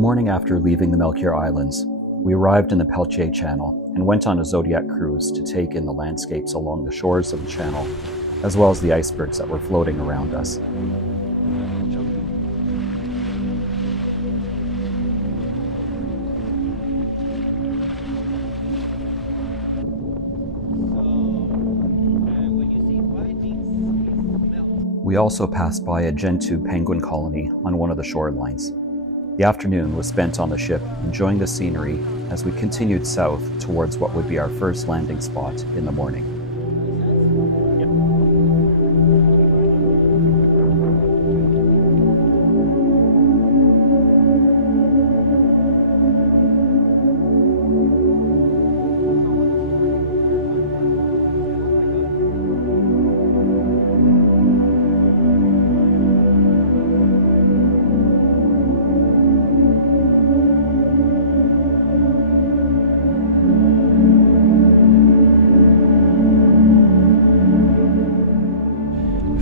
morning after leaving the Melchior Islands, we arrived in the Peltier Channel and went on a Zodiac cruise to take in the landscapes along the shores of the channel, as well as the icebergs that were floating around us. We also passed by a Gentoo penguin colony on one of the shorelines. The afternoon was spent on the ship, enjoying the scenery as we continued south towards what would be our first landing spot in the morning.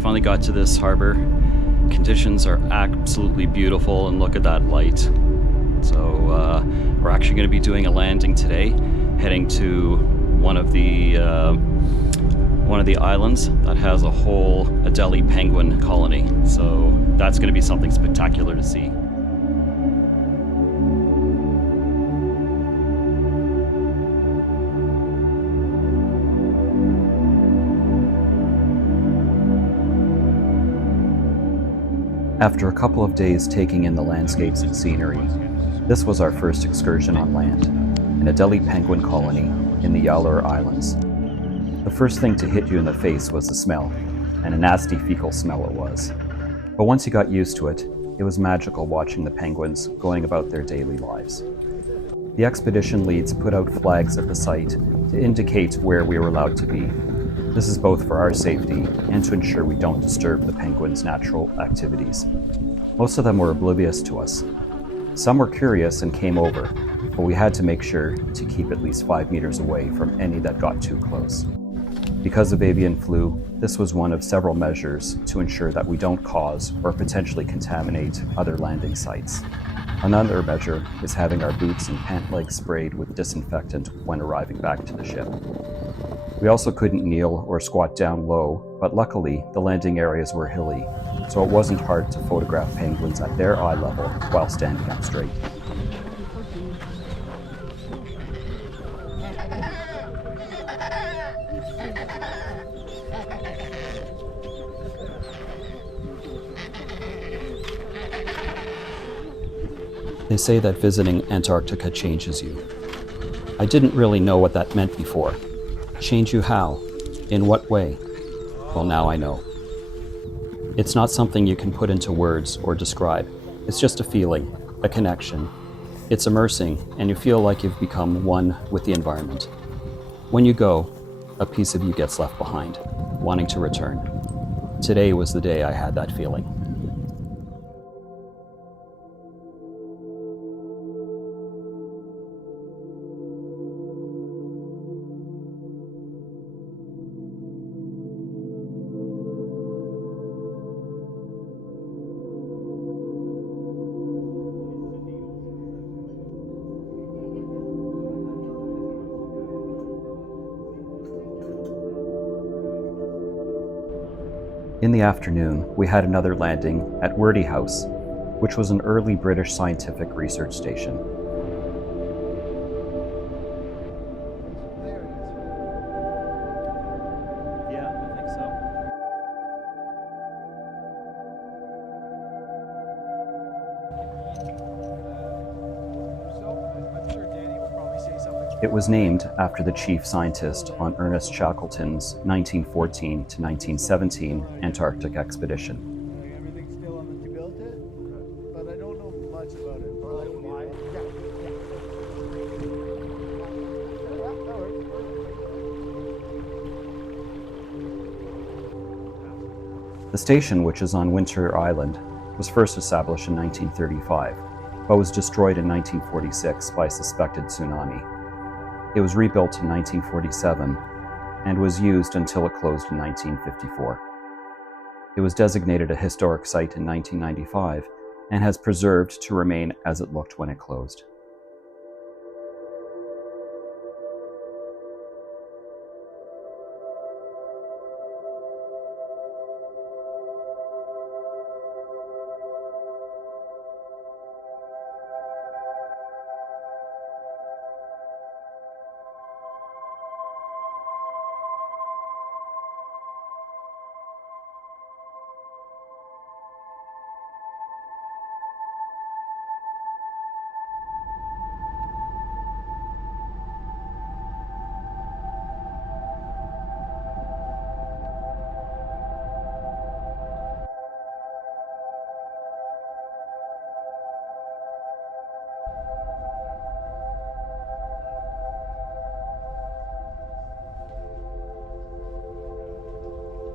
Finally got to this harbor. Conditions are absolutely beautiful, and look at that light. So we're actually going to be doing a landing today, heading to one of the islands that has a whole Adelie penguin colony. So that's going to be something spectacular to see. After a couple of days taking in the landscapes and scenery, this was our first excursion on land, an Adelie penguin colony in the Yalur Islands. The first thing to hit you in the face was the smell, and a nasty fecal smell it was. But once you got used to it, it was magical watching the penguins going about their daily lives. The expedition leads put out flags at the site to indicate where we were allowed to be. This is both for our safety and to ensure we don't disturb the penguins' natural activities. Most of them were oblivious to us. Some were curious and came over, but we had to make sure to keep at least 5 meters away from any that got too close. Because of avian flu, this was one of several measures to ensure that we don't cause or potentially contaminate other landing sites. Another measure is having our boots and pant legs sprayed with disinfectant when arriving back to the ship. We also couldn't kneel or squat down low, but luckily the landing areas were hilly, so it wasn't hard to photograph penguins at their eye level while standing up straight. They say that visiting Antarctica changes you. I didn't really know what that meant before. Change you how? In what way? Well, now I know. It's not something you can put into words or describe. It's just a feeling, a connection. It's immersing, and you feel like you've become one with the environment. When you go, a piece of you gets left behind, wanting to return. Today was the day I had that feeling. In the afternoon, we had another landing at Wordie House, which was an early British scientific research station. Yeah, I think so. I'm sure Danny will probably say something. It was named after the chief scientist on Ernest Shackleton's 1914 to 1917 Antarctic expedition. Everything's still on the you built it, but I don't know much about it. The station, which is on Winter Island, was first established in 1935, but was destroyed in 1946 by a suspected tsunami. It was rebuilt in 1947 and was used until it closed in 1954. It was designated a historic site in 1995 and has preserved to remain as it looked when it closed.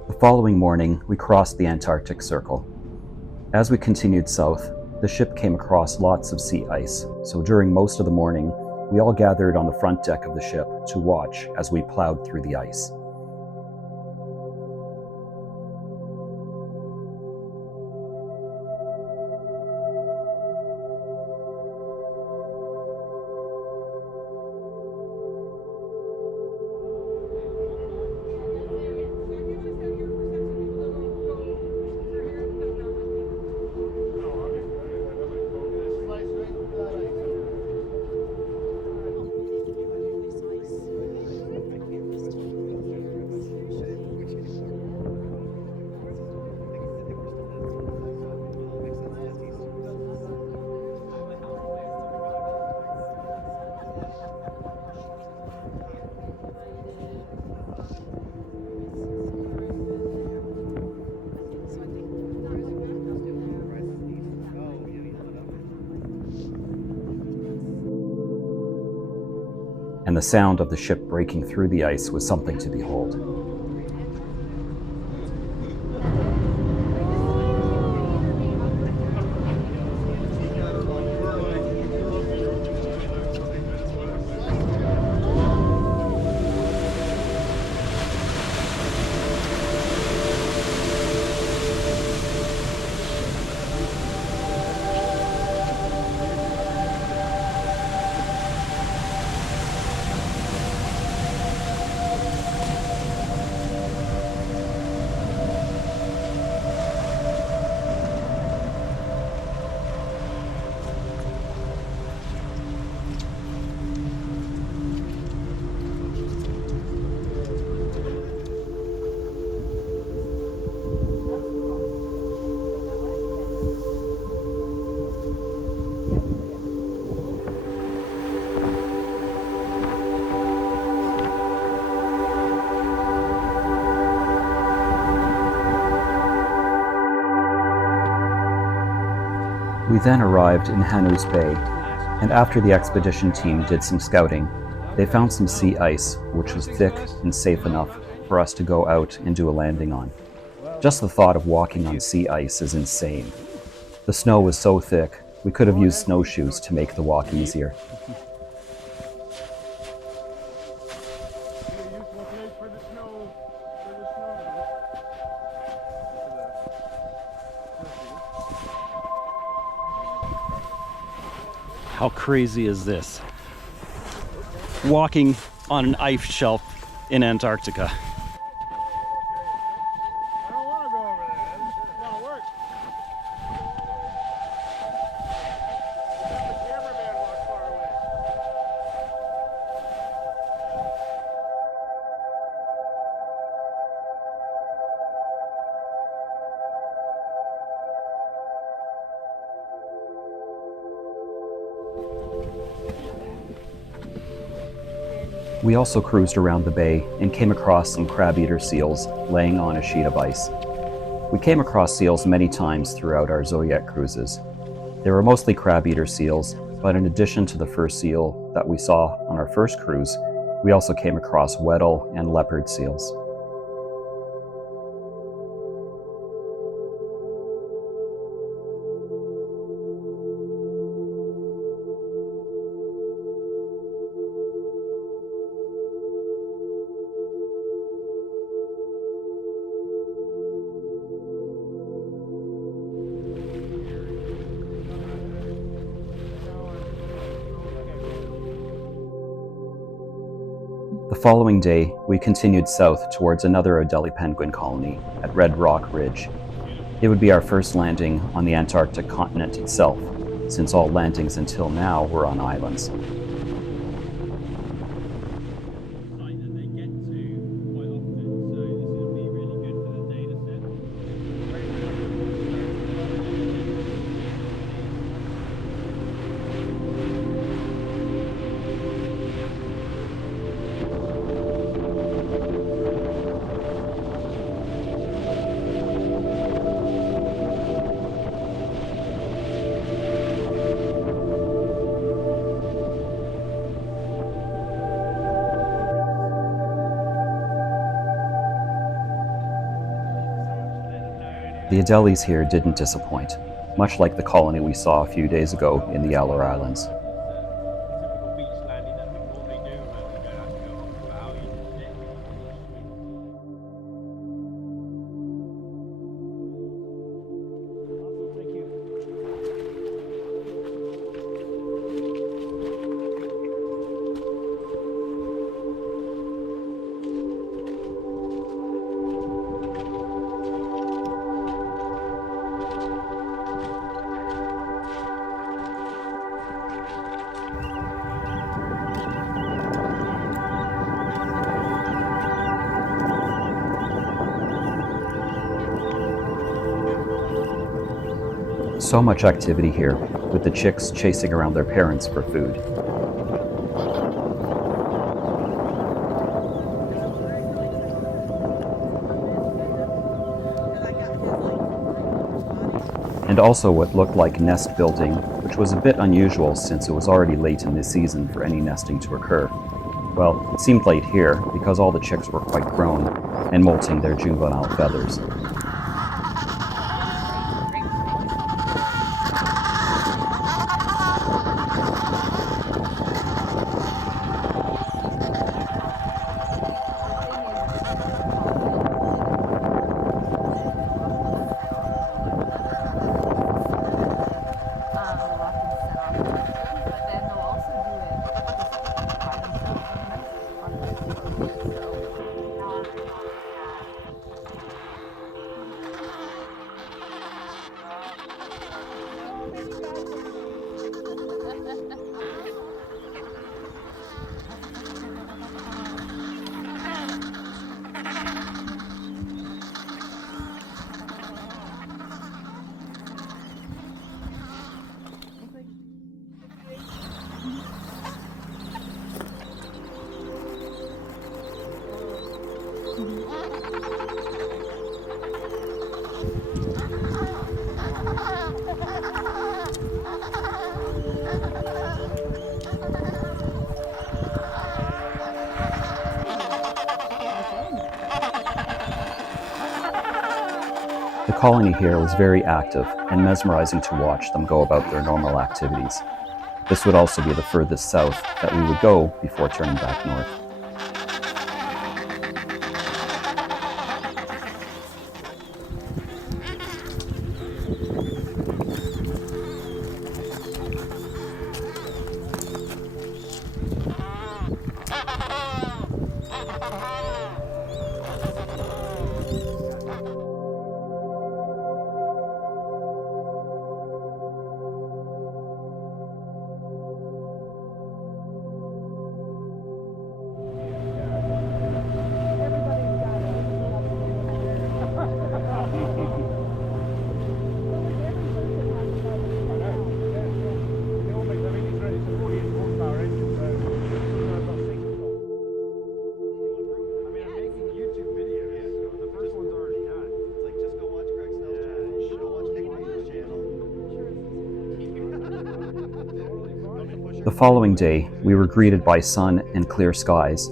The following morning, we crossed the Antarctic Circle. As we continued south, the ship came across lots of sea ice, so during most of the morning, we all gathered on the front deck of the ship to watch as we plowed through the ice. And the sound of the ship breaking through the ice was something to behold. We then arrived in Hanus Bay, and after the expedition team did some scouting, they found some sea ice, which was thick and safe enough for us to go out and do a landing on. Just the thought of walking on sea ice is insane. The snow was so thick, we could have used snowshoes to make the walk easier. How crazy is this? Walking on an ice shelf in Antarctica. I don't want to go over there. It's a lot of work. The cameraman walks far away. We also cruised around the bay and came across some crab-eater seals laying on a sheet of ice. We came across seals many times throughout our Zodiac cruises. They were mostly crab-eater seals, but in addition to the first seal that we saw on our first cruise, we also came across Weddell and leopard seals. following day, we continued south towards another Adelie penguin colony at Red Rock Ridge. It would be our first landing on the Antarctic continent itself, since all landings until now were on islands. The Adelies here didn't disappoint, much like the colony we saw a few days ago in the Yallour Islands. Typical beach landing that we normally do, but we don't have to go off the bow. You just sit. Thank you. So much activity here, with the chicks chasing around their parents for food. And also what looked like nest building, which was a bit unusual since it was already late in the season for any nesting to occur. Well, it seemed late here because all the chicks were quite grown and molting their juvenile feathers. The colony here was very active and mesmerizing to watch them go about their normal activities. This would also be the furthest south that we would go before turning back north. The following day, we were greeted by sun and clear skies,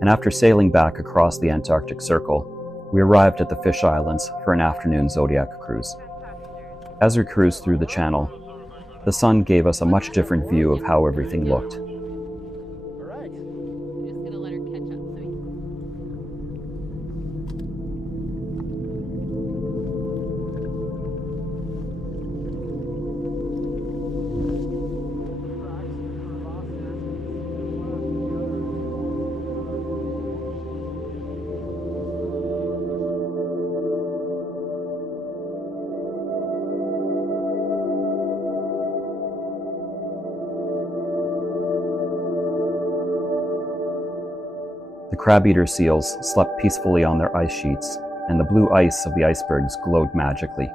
and after sailing back across the Antarctic Circle, we arrived at the Fish Islands for an afternoon Zodiac cruise. As we cruised through the channel, the sun gave us a much different view of how everything looked. The crab-eater seals slept peacefully on their ice sheets, and the blue ice of the icebergs glowed magically.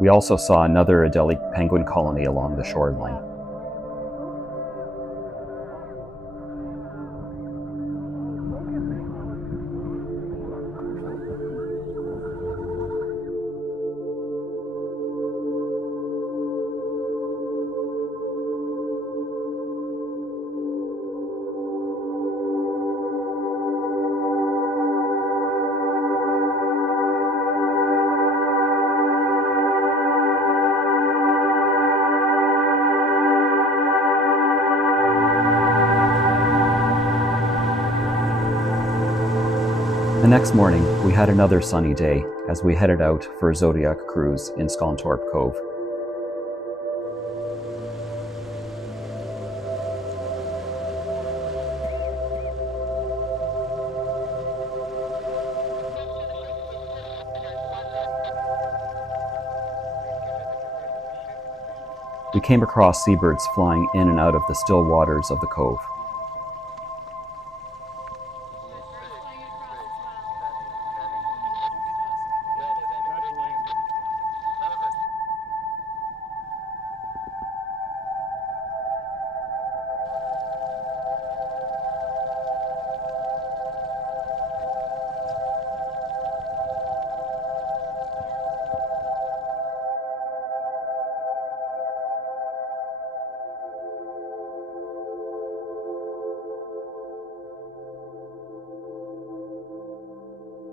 We also saw another Adelie penguin colony along the shoreline. The next morning, we had another sunny day as we headed out for a Zodiac cruise in Scunthorpe Cove. We came across seabirds flying in and out of the still waters of the cove.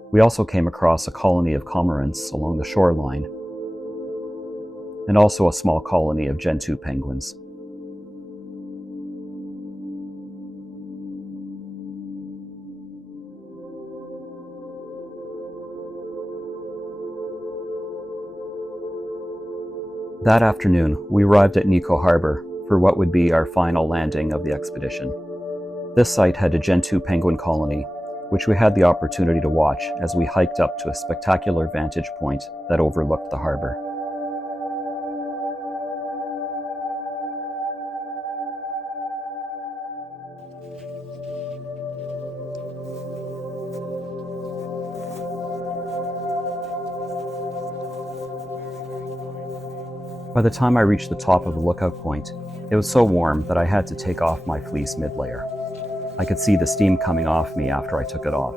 We also came across a colony of cormorants along the shoreline, and also a small colony of Gentoo penguins. That afternoon, we arrived at Nico Harbor for what would be our final landing of the expedition. This site had a Gentoo penguin colony, which we had the opportunity to watch as we hiked up to a spectacular vantage point that overlooked the harbor. By the time I reached the top of the lookout point, it was so warm that I had to take off my fleece mid-layer. I could see the steam coming off me after I took it off.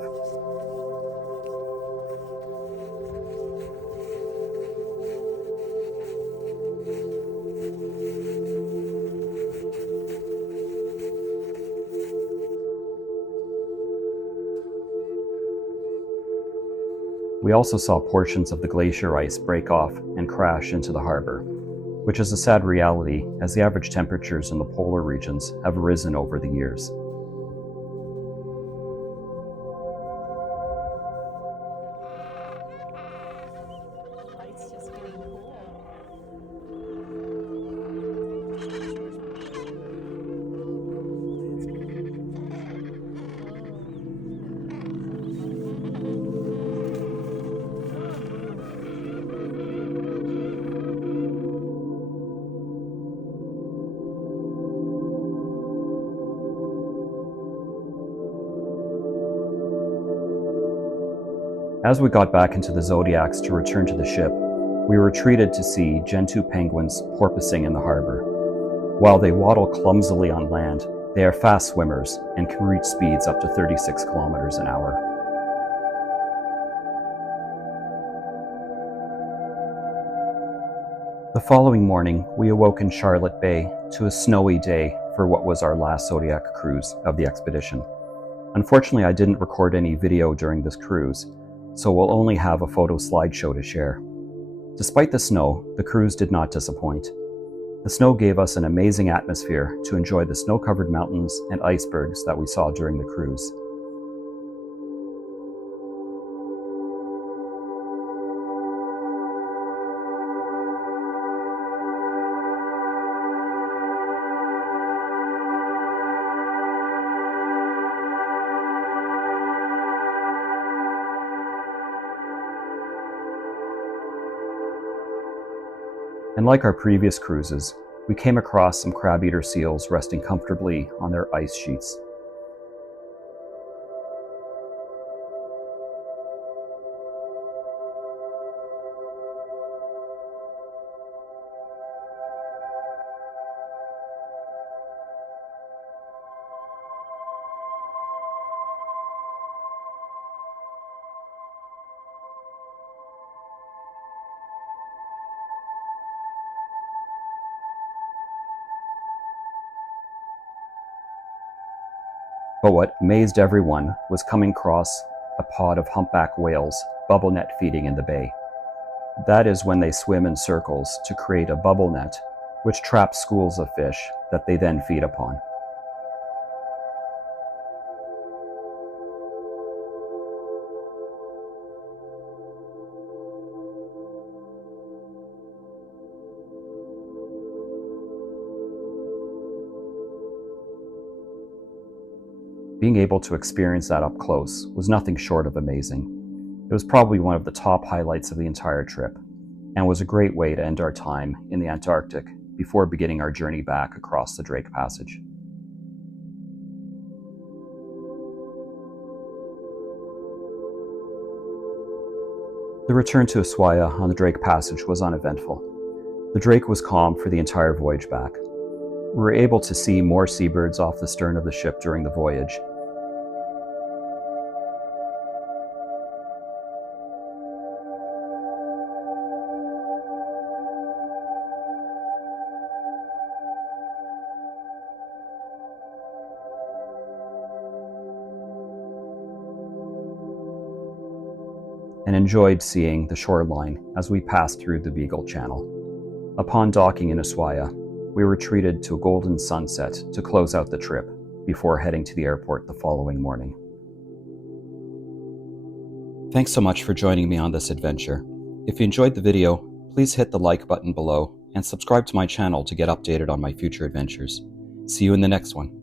We also saw portions of the glacier ice break off and crash into the harbor, which is a sad reality as the average temperatures in the polar regions have risen over the years. It's just getting cool. As we got back into the Zodiacs to return to the ship, we were treated to see Gentoo penguins porpoising in the harbor. While they waddle clumsily on land, they are fast swimmers and can reach speeds up to 36 kilometers an hour. The following morning, we awoke in Charlotte Bay to a snowy day for what was our last Zodiac cruise of the expedition. Unfortunately, I didn't record any video during this cruise, so we'll only have a photo slideshow to share. Despite the snow, the cruise did not disappoint. The snow gave us an amazing atmosphere to enjoy the snow-covered mountains and icebergs that we saw during the cruise. And like our previous cruises, we came across some crab-eater seals resting comfortably on their ice sheets. But what amazed everyone was coming across a pod of humpback whales bubble net feeding in the bay. That is when they swim in circles to create a bubble net, which traps schools of fish that they then feed upon. Being able to experience that up close was nothing short of amazing. It was probably one of the top highlights of the entire trip, and was a great way to end our time in the Antarctic before beginning our journey back across the Drake Passage. The return to Ushuaia on the Drake Passage was uneventful. The Drake was calm for the entire voyage back. We were able to see more seabirds off the stern of the ship during the voyage, and enjoyed seeing the shoreline as we passed through the Beagle Channel. Upon docking in Ushuaia, we were treated to a golden sunset to close out the trip before heading to the airport the following morning. Thanks so much for joining me on this adventure. If you enjoyed the video, please hit the like button below and subscribe to my channel to get updated on my future adventures. See you in the next one.